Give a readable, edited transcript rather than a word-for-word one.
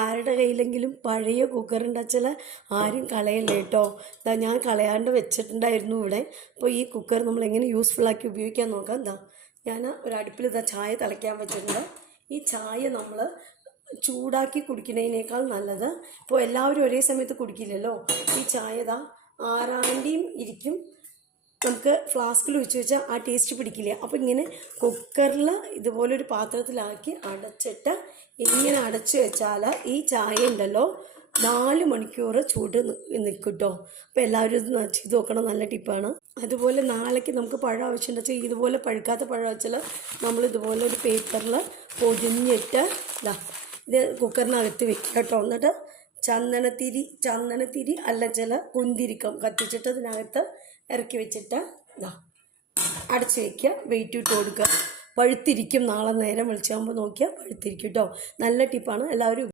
ആരുടെ കയ്യിലെങ്കിലും പഴയ കുക്കറുണ്ട് വെച്ചാൽ ആരും കളയല്ലേ കേട്ടോ. ഞാൻ കളയാണ്ട് വെച്ചിട്ടുണ്ടായിരുന്നു ഇവിടെ. അപ്പോൾ ഈ കുക്കർ നമ്മൾ എങ്ങനെ യൂസ്ഫുള്ളാക്കി ഉപയോഗിക്കാൻ നോക്കാം. ഞാൻ ഒരു അടുപ്പിൽ ചായ തിളയ്ക്കാൻ വെച്ചിട്ടുണ്ട്. ഈ ചായ നമ്മൾ ചൂടാക്കി കുടിക്കുന്നതിനേക്കാൾ നല്ലത്, ഇപ്പോൾ എല്ലാവരും ഒരേ സമയത്ത് കുടിക്കില്ലല്ലോ, ഈ ചായ ആറാണ്ടിയും ഇരിക്കും. നമുക്ക് ഫ്ലാസ്കിൽ ഒഴിച്ച് വെച്ചാൽ ആ ടേസ്റ്റ് പിടിക്കില്ല. അപ്പോൾ ഇങ്ങനെ കുക്കറിൽ ഇതുപോലൊരു പാത്രത്തിലാക്കി അടച്ചിട്ട് ഇങ്ങനെ അടച്ചു വെച്ചാൽ ഈ ചായ ഉണ്ടല്ലോ 4 മണിക്കൂർ ചൂട് നിൽക്കും കേട്ടോ. അപ്പോൾ എല്ലാവരും ഇത് ചെയ്ത് നോക്കണം, നല്ല ടിപ്പാണ്. അതുപോലെ നാളേക്ക് നമുക്ക് പഴം ആവശ്യമുണ്ട് വെച്ചാൽ ഇതുപോലെ പഴുക്കാത്ത പഴം വെച്ചാൽ നമ്മൾ ഇതുപോലെ ഒരു പേപ്പറിൽ പൊതിഞ്ഞിട്ട് ഇത് കുക്കറിനകത്ത് വെക്കുക കേട്ടോ. എന്നിട്ട് ചന്ദനത്തിരി അല്ല ചില കുന്തിരിക്കം കത്തിച്ചിട്ട് അതിനകത്ത് ഇറക്കി വെച്ചിട്ട് അടച്ചു വയ്ക്കുക, വെയിറ്റ് ഇട്ട് കൊടുക്കുക. പഴുത്തിരിക്കും. നാളെ നേരം വിളിച്ചാകുമ്പോൾ നോക്കിയാൽ പഴുത്തിരിക്കും കേട്ടോ. നല്ല ടിപ്പാണ്, എല്ലാവരും